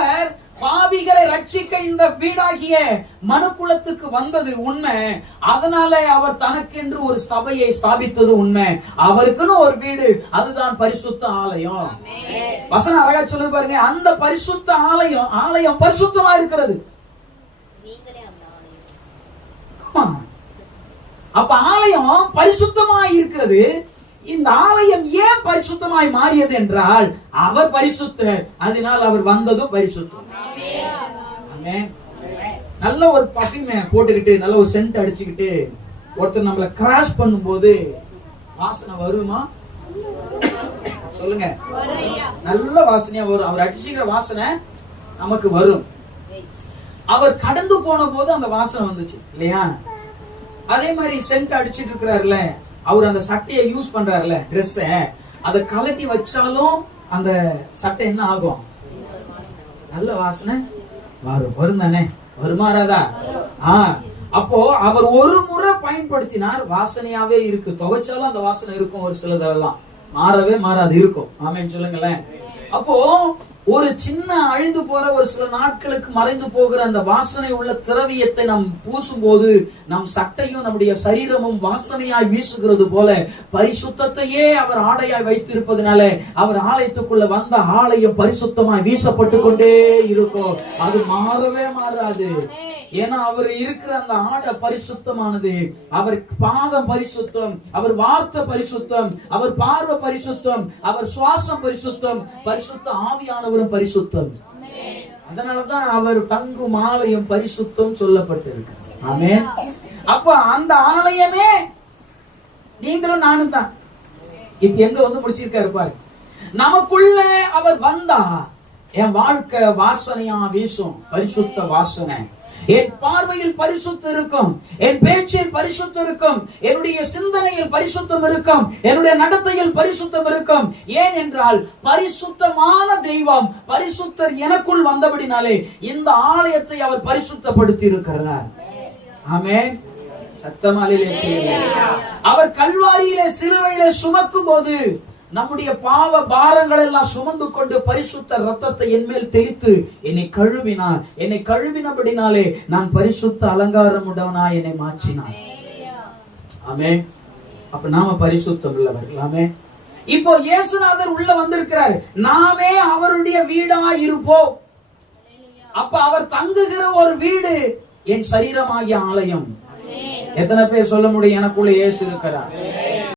அவர் பாவிகளை ரட்சிக்க இந்த வீடாகிய மனுக்குலத்துக்கு வந்தது உண்மை. அதனால அவர் தனக்கென்று ஒரு சபையை ஸ்தாபித்தது உண்மை. அவருக்குன்னு ஒரு வீடு, அதுதான் பரிசுத்த ஆலயம். வசனம் அழகா சொல்லுது பாருங்க. அந்த பரிசுத்த ஆலயம் பரிசுத்தமா இருக்கிறது. அப்ப ஆலயம் பரிசுத்தமாய் இருக்கிறது. இந்த ஆலயம் ஏன் பரிசுத்தமாய் மாறியது என்றால் அவர் பரிசுத்தர், அதனால் அவர் வந்ததும் பரிசுத்தம். நல்ல ஒரு பர்ஃபியூம் போட்டுக்கிட்டு நல்ல ஒரு சென்ட் அடிச்சுக்கிட்டு ஒருத்தர் நம்மள கிராஸ் பண்ணும்போது வாசனை வருமா? சொல்லுங்க. நல்ல வாசனையா வரும். அவர் அடிச்சுக்கிற வாசனை நமக்கு வரும். அவர் கடந்து போன போது அந்த வாசனை வந்துச்சு இல்லையா? அதே மாதிரி சென்ட் அடிச்சிட்டு இருக்கிறாருல, அவர் அந்த சட்டையை யூஸ் பண்றாருல, ட்ரெஸ், அதை கலட்டி வச்சாலும் அந்த சட்டை என்ன ஆகும்? நல்ல வாசனை வரும் தானே? வருமாறாதா? அப்போ அவர் ஒரு முறை பயன்படுத்தினார், வாசனையாவே இருக்கு. துவைச்சாலும் அந்த வாசனை இருக்கும். ஒரு சிலதெல்லாம் மாறவே மாறாது, இருக்கும். ஆமேன்னு சொல்லுங்களேன். அப்போ ஒரு சின்ன அழிந்து போற ஒரு சில நாட்களுக்கு மறைந்து போகிற அந்த வாசனை உள்ள திரவியத்தை நாம் பூசும் போது நம் சட்டையும் நம்முடைய சரீரமும் வாசனையாய் வீசுகிறது போல பரிசுத்தத்தையே அவர் ஆடையாய் வைத்திருப்பதனால அவர் ஆலயத்துக்குள்ள வந்த ஆலயம் பரிசுத்தமாய் வீசப்பட்டு கொண்டே இருக்கும். அது மாறவே மாறாது. ஏன்னா அவர் இருக்கிற அந்த ஆடை பரிசுத்தமானது. அவர் பாதம் பரிசுத்தம், அவர் வார்த்தை பரிசுத்தம், அவர் பார்வை பரிசுத்தம், அவர் சுவாசம் பரிசுத்தம், பரிசுத்த ஆவியானவரும் பரிசுத்தம். அதனாலதான் அவர் தங்கும் ஆலயம் பரிசுத்தம் சொல்லப்பட்டிருக்கு. ஆமென். அப்ப அந்த ஆலயமே நீங்களும் நானும் தான். இப்ப எங்க வந்து முடிச்சிருக்காரு பாரு. நமக்குள்ள அவர் வந்தா என் வாழ்க்கை வாசனையா வீசும். பரிசுத்த வாசனை. என் பார்வையில் பரிசுத்தம் இருக்கும், என் பேச்சில் பரிசுத்தம் இருக்கும், என்னுடைய சிந்தனையில் பரிசுத்தம் இருக்கும், என்னுடைய நடத்தையில் பரிசுத்தம் இருக்கும். ஏன் என்றால் பரிசுத்தமான தெய்வம் பரிசுத்தர் எனக்குள் வந்தபடினாலே இந்த ஆலயத்தை அவர் பரிசுத்தப்படுத்தி இருக்கிறார். ஆமென். சத்தமாலே அவர் கல்வாரியிலே சிலுவையிலே சுமக்கும் போது நம்முடைய பாவ பாரங்கள் எல்லாம் சுமந்து கொண்டு பரிசுத்த ரத்தத்தை என் மேல் தெளித்து என்னை கழுவினார். என்னை கழுவினபடினாலே நான் பரிசுத்த அலங்காரம் உடவனாய் என்னை மாற்றினார். ஆமென். அப்ப நாம பரிசுத்தம் உள்ளவர்கள். ஆமென். இப்போ இயேசுநாதர் உள்ள வந்திருக்கிறார். நாமே அவருடைய வீடாய் இருப்போம். அப்ப அவர் தங்குகிற ஒரு வீடு என் சரீரமாகிய ஆலயம். எத்தனை பேர் சொல்ல முடியும் எனக்குள்ள இயேசு இருக்கிறார்?